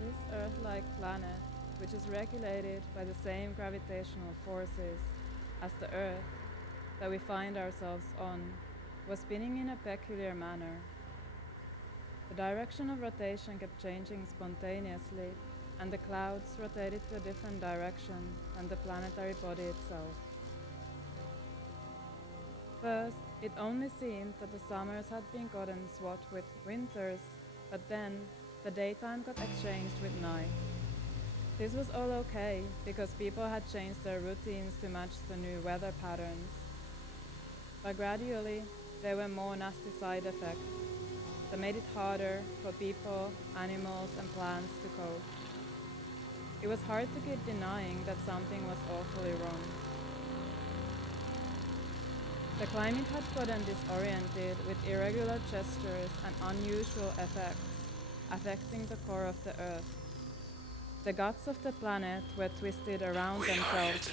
This Earth-like planet, which is regulated by the same gravitational forces as the Earth that we find ourselves on, was spinning in a peculiar manner. The direction of rotation kept changing spontaneously, and the clouds rotated to a different direction than the planetary body itself. First, it only seemed that the summers had been gotten swapped with winters, but then the daytime got exchanged with night. This was all okay, because people had changed their routines to match the new weather patterns. But gradually, there were more nasty side effects that made it harder for people, animals, and plants to cope. It was hard to keep denying that something was awfully wrong. The climate had gotten disoriented with irregular gestures and unusual effects, affecting the core of the Earth. The guts of the planet were twisted around themselves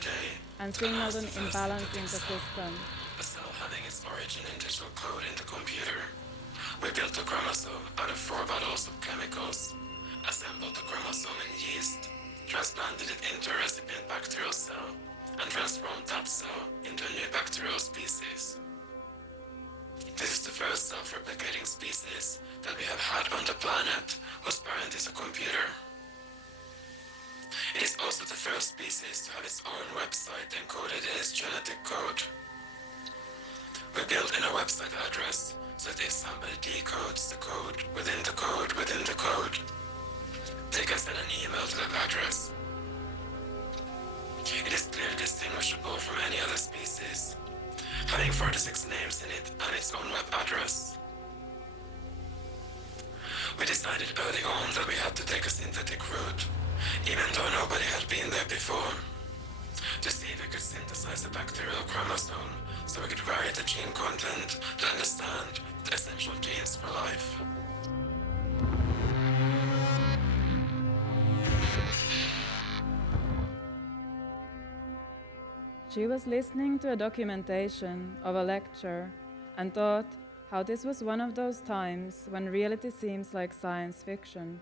and signaled an imbalance in the system. A cell having its origin in digital code in the computer. We built a chromosome out of 4 bottles of chemicals, assembled the chromosome in yeast, transplanted it into a recipient bacterial cell, and transformed that cell into a new bacterial species. This is the first self-replicating species that we have had on the planet whose parent is a computer. It is also the first species to have its own website encoded in its genetic code. We built in a website address so that if somebody decodes the code within the code within the code, they can send an email to that address. It is clearly distinguishable from any other species, having 46 names in it and its own web address. We decided early on that we had to take a synthetic route, even though nobody had been there before. to see if we could synthesize the bacterial chromosome so we could vary the gene content to understand the essential genes for life. She was listening to a documentation of a lecture and thought how this was one of those times when reality seems like science fiction.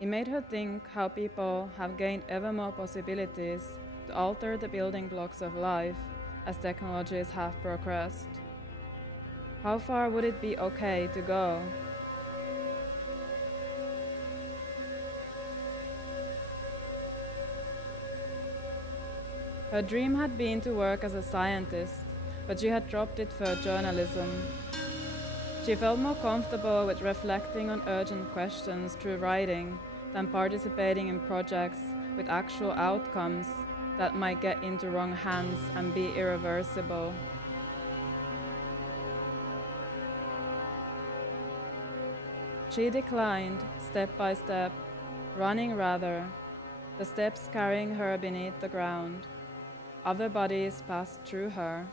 It made her think how people have gained ever more possibilities to alter the building blocks of life as technologies have progressed. How far would it be okay to go? Her dream had been to work as a scientist, but she had dropped it for journalism. She felt more comfortable with reflecting on urgent questions through writing than participating in projects with actual outcomes that might get into wrong hands and be irreversible. She declined, step by step, running rather, the steps carrying her beneath the ground. Other bodies passed through her.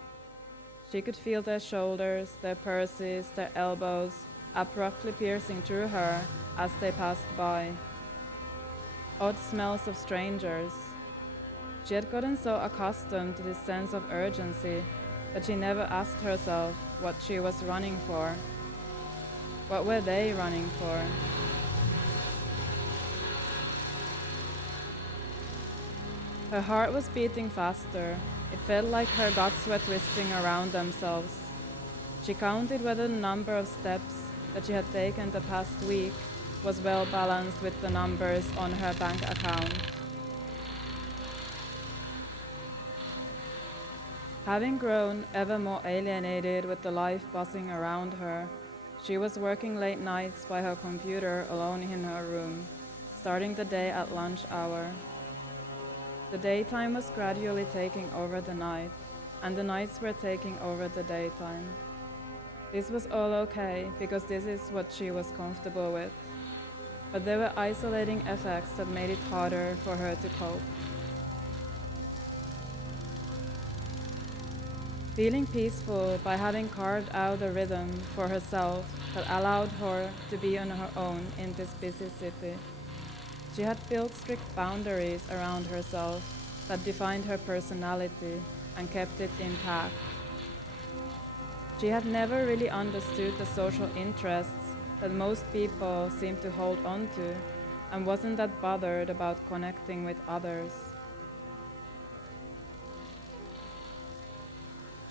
She could feel their shoulders, their purses, their elbows, abruptly piercing through her as they passed by. Odd smells of strangers. She had gotten so accustomed to this sense of urgency that she never asked herself what she was running for. What were they running for? Her heart was beating faster. It felt like her guts were twisting around themselves. She counted whether the number of steps that she had taken the past week was well balanced with the numbers on her bank account. Having grown ever more alienated with the life buzzing around her, she was working late nights by her computer alone in her room, starting the day at lunch hour. The daytime was gradually taking over the night, and the nights were taking over the daytime. This was all okay, because this is what she was comfortable with. But there were isolating effects that made it harder for her to cope. Feeling peaceful by having carved out a rhythm for herself that allowed her to be on her own in this busy city. She had built strict boundaries around herself that defined her personality and kept it intact. She had never really understood the social interests that most people seem to hold on to and wasn't that bothered about connecting with others.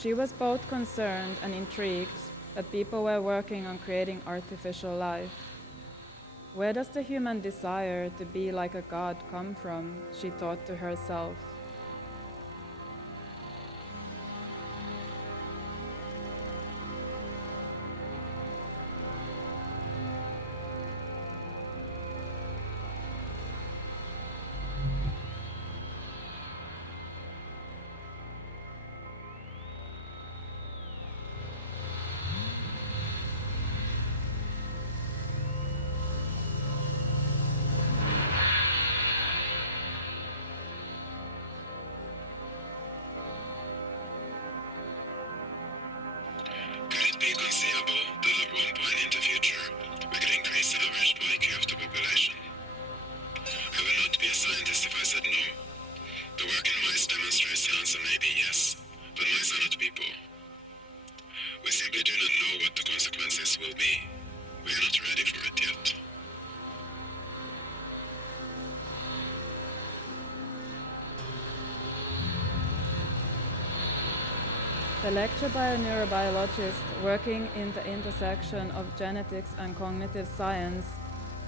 She was both concerned and intrigued that people were working on creating artificial life. Where does the human desire to be like a god come from? She thought to herself. The lecture by a neurobiologist working in the intersection of genetics and cognitive science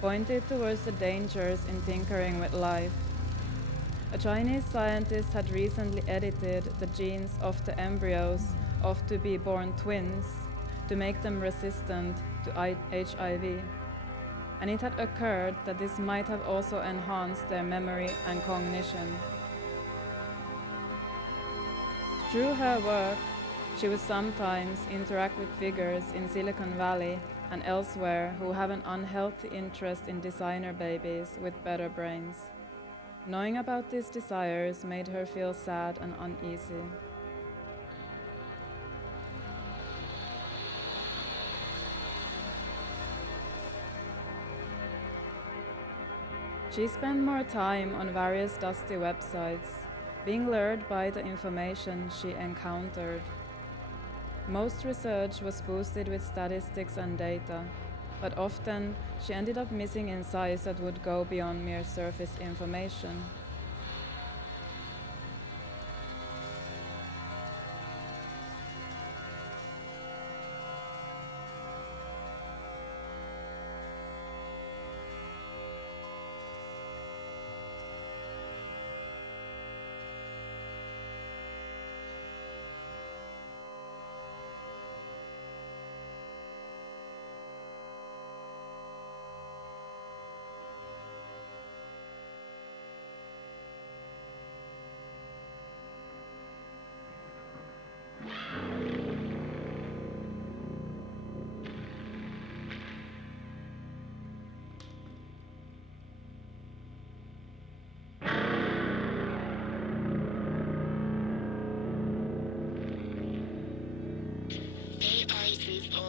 pointed towards the dangers in tinkering with life. A Chinese scientist had recently edited the genes of the embryos of to-be-born twins to make them resistant to HIV, and it had occurred that this might have also enhanced their memory and cognition. Through her work, she would sometimes interact with figures in Silicon Valley and elsewhere who have an unhealthy interest in designer babies with better brains. Knowing about these desires made her feel sad and uneasy. She spent more time on various dusty websites, being lured by the information she encountered. Most research was boosted with statistics and data, but often she ended up missing insights that would go beyond mere surface information.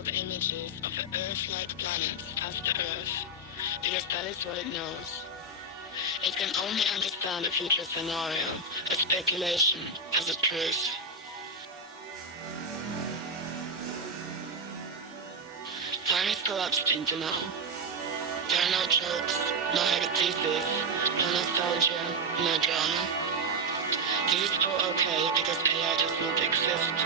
Images of the Earth-like planets as the Earth, because that is what it knows. It can only understand a future scenario, a speculation, as a truth. Time is collapsed into now. There are no jokes, no heavy theses, no nostalgia, no drama. This is all okay because AI does not exist.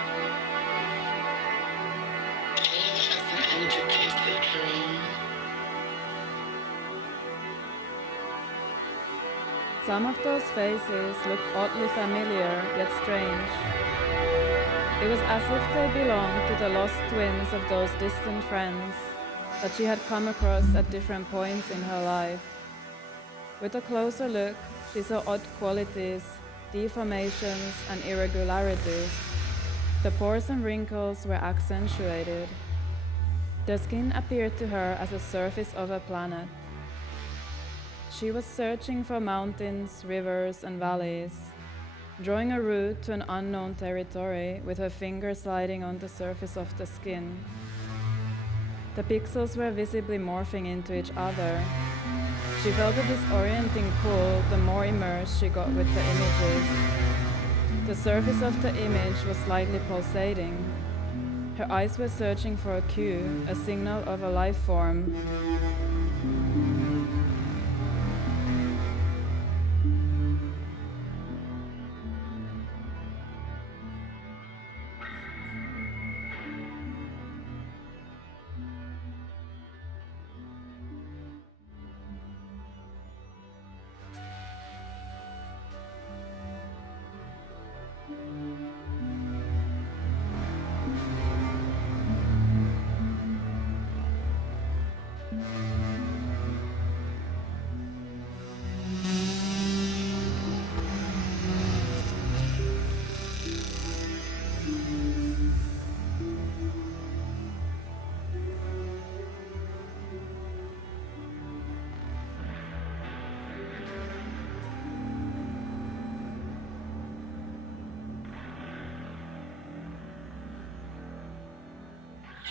Some of those faces looked oddly familiar, yet strange. It was as if they belonged to the lost twins of those distant friends that she had come across at different points in her life. With a closer look, she saw odd qualities, deformations, and irregularities. The pores and wrinkles were accentuated. The skin appeared to her as the surface of a planet. She was searching for mountains, rivers, and valleys, drawing a route to an unknown territory with her finger sliding on the surface of the skin. The pixels were visibly morphing into each other. She felt a disorienting pull the more immersed she got with the images. The surface of the image was slightly pulsating. Her eyes were searching for a cue, a signal of a life form.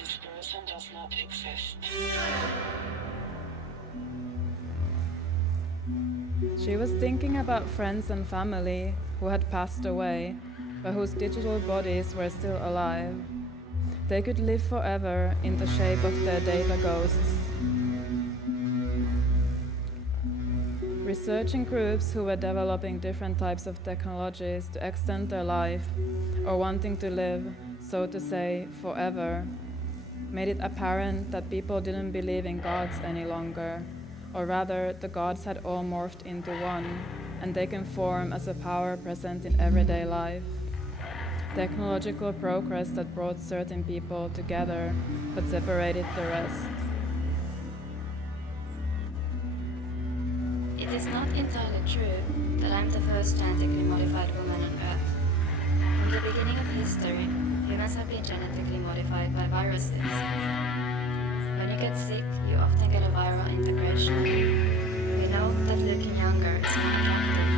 This person does not exist. She was thinking about friends and family who had passed away, but whose digital bodies were still alive. They could live forever in the shape of their data ghosts. Researching groups who were developing different types of technologies to extend their life, or wanting to live, so to say, forever, made it apparent that people didn't believe in gods any longer, or rather, the gods had all morphed into one, and taken form as a power present in everyday life. Technological progress that brought certain people together, but separated the rest. It is not entirely true that I'm the first genetically modified woman on Earth. From the beginning of history, humans have been genetically modified by viruses. When you get sick, you often get a viral integration. We know that looking younger is more attractive.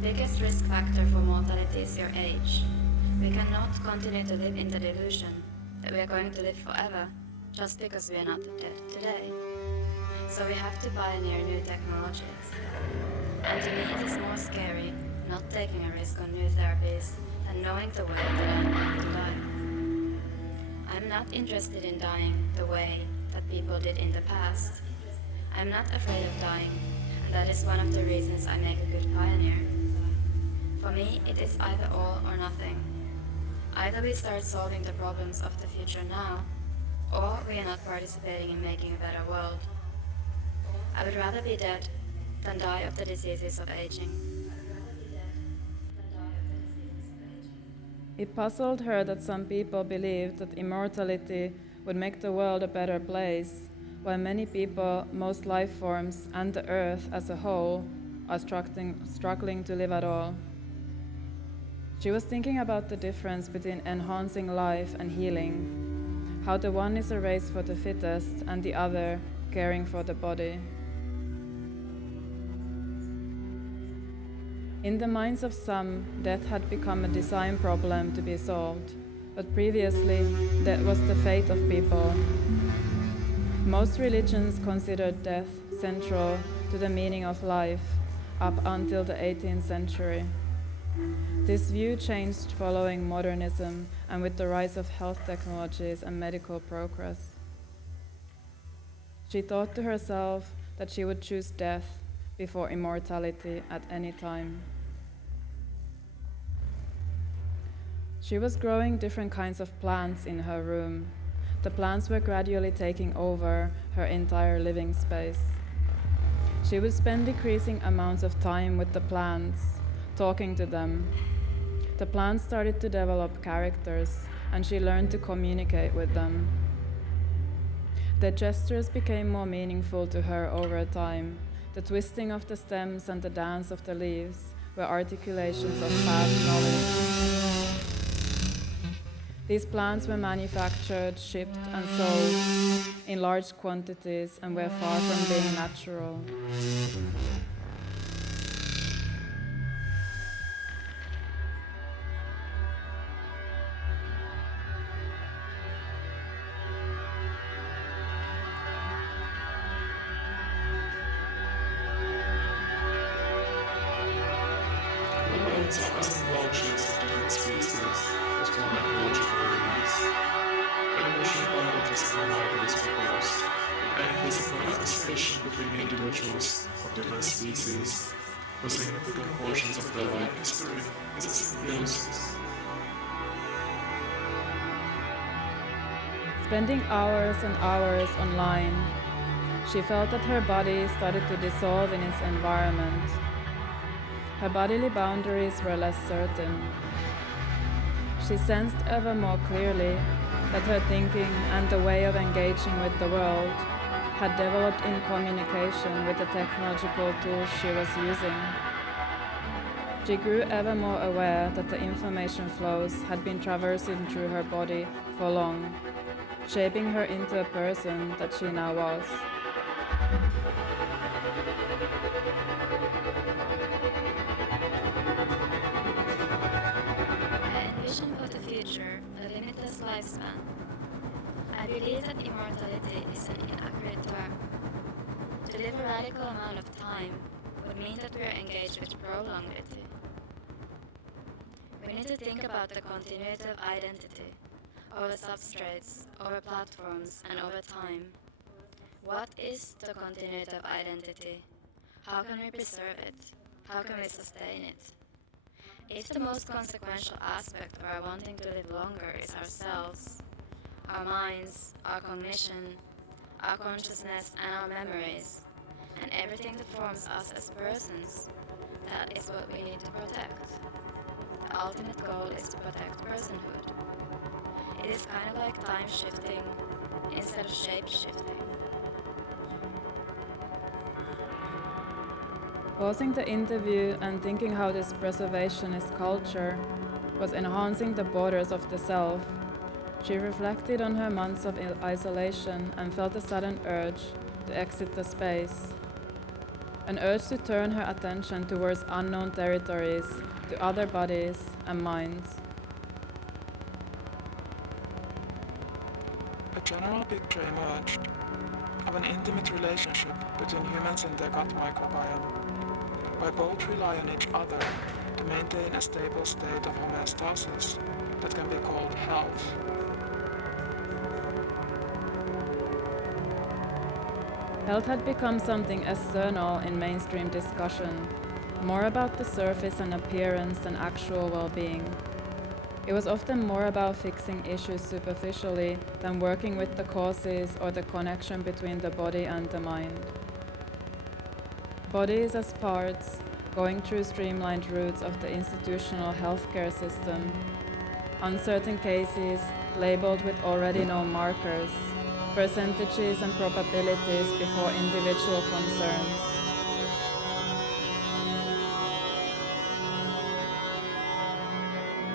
The biggest risk factor for mortality is your age. We cannot continue to live in the delusion that we are going to live forever just because we are not dead today. So we have to pioneer new technologies. And to me it is more scary not taking a risk on new therapies than knowing the way that I am going to die. I'm not interested in dying the way that people did in the past. I'm not afraid of dying, and that is one of the reasons I make a good pioneer. For me, it is either all or nothing. Either we start solving the problems of the future now, or we are not participating in making a better world. I would rather be dead than die of the diseases of aging. It puzzled her that some people believed that immortality would make the world a better place, while many people, most life forms, and the earth as a whole are struggling to live at all. She was thinking about the difference between enhancing life and healing, how the one is a race for the fittest and the other caring for the body. In the minds of some, death had become a design problem to be solved, but previously, that was the fate of people. Most religions considered death central to the meaning of life up until the 18th century. This view changed following modernism and with the rise of health technologies and medical progress. She thought to herself that she would choose death before immortality at any time. She was growing different kinds of plants in her room. The plants were gradually taking over her entire living space. She would spend decreasing amounts of time with the plants, talking to them. The plants started to develop characters, and she learned to communicate with them. The gestures became more meaningful to her over time. The twisting of the stems and the dance of the leaves were articulations of past knowledge. These plants were manufactured, shipped, and sold in large quantities and were far from being natural. For significant portions of their life history is a symbiosis. Spending hours and hours online, she felt that her body started to dissolve in its environment. Her bodily boundaries were less certain. She sensed ever more clearly that her thinking and the way of engaging with the world had developed in communication with the technological tools she was using. She grew ever more aware that the information flows had been traversing through her body for long, shaping her into a person that she now was. I envision for the future a limitless lifespan. I believe that immortality is an inaccurate term. To live a radical amount of time would mean that we are engaged with prolongity. We need to think about the continuity of identity over substrates, over platforms, and over time. What is the continuity of identity? How can we preserve it? How can we sustain it? If the most consequential aspect of our wanting to live longer is ourselves, our minds, our cognition, our consciousness, and our memories, and everything that forms us as persons, that is what we need to protect. The ultimate goal is to protect personhood. It is kind of like time shifting instead of shape shifting. Pausing the interview and thinking how this preservationist culture was enhancing the borders of the self, she reflected on her months of isolation and felt a sudden urge to exit the space. an urge to turn her attention towards unknown territories, to other bodies and minds. A general picture emerged of an intimate relationship between humans and their gut microbiome, where both rely on each other to maintain a stable state of homeostasis that can be called health. Health had become something external in mainstream discussion, more about the surface and appearance than actual well-being. It was often more about fixing issues superficially than working with the causes or the connection between the body and the mind. Bodies as parts, going through streamlined routes of the institutional healthcare system, uncertain cases labeled with already known markers, percentages and probabilities before individual concerns.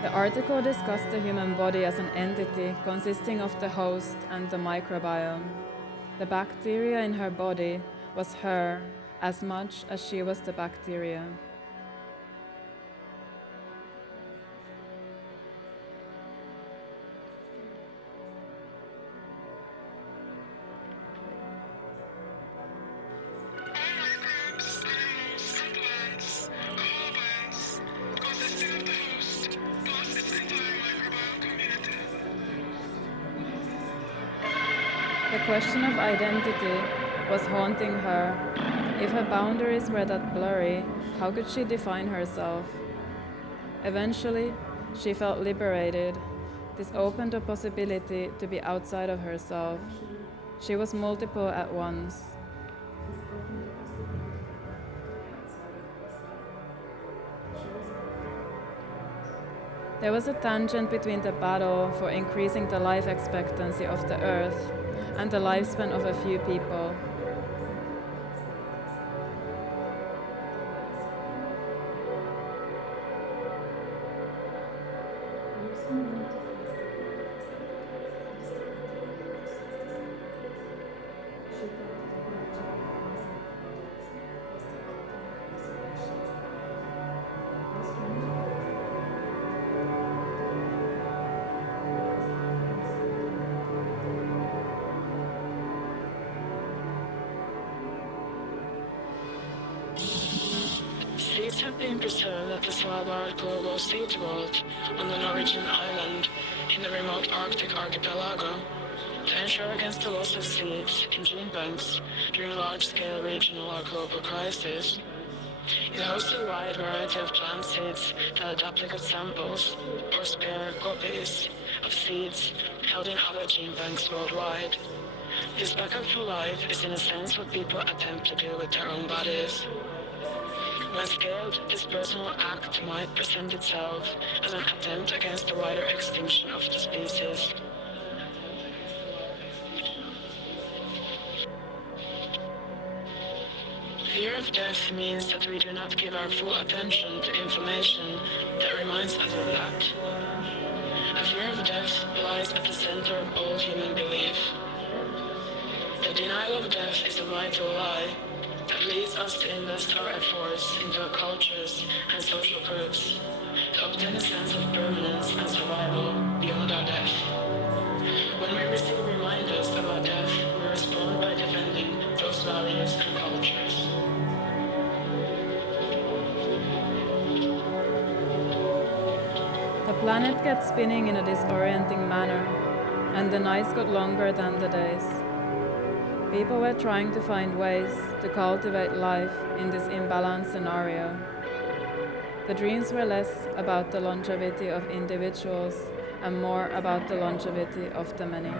The article discussed the human body as an entity consisting of the host and the microbiome. The bacteria in her body was her as much as she was the bacteria. The question of identity was haunting her. If her boundaries were that blurry, how could she define herself? Eventually, she felt liberated. This opened a possibility to be outside of herself. She was multiple at once. There was a tangent between the battle for increasing the life expectancy of the Earth and the lifespan of a few people. Seeds have been preserved at the Sarra Wild global seed vault on the Norwegian island in the remote Arctic archipelago to ensure against the loss of seeds in gene banks during large-scale regional or global crises. It hosts a wide variety of plant seeds that are duplicate samples or spare copies of seeds held in other gene banks worldwide. This backup for life is in a sense what people attempt to do with their own bodies. When scaled, this personal act might present itself as an attempt against the wider extinction of the species. Fear of death means that we do not give our full attention to information that reminds us of that. A fear of death lies at the center of all human belief. The denial of death is a vital lie that leads us to invest our efforts into our cultures and social groups to obtain a sense of permanence and survival beyond our death. When we receive reminders of our death, we respond by defending those values and cultures. The planet kept spinning in a disorienting manner, and the nights got longer than the days. People were trying to find ways to cultivate life in this imbalanced scenario. The dreams were less about the longevity of individuals and more about the longevity of the many.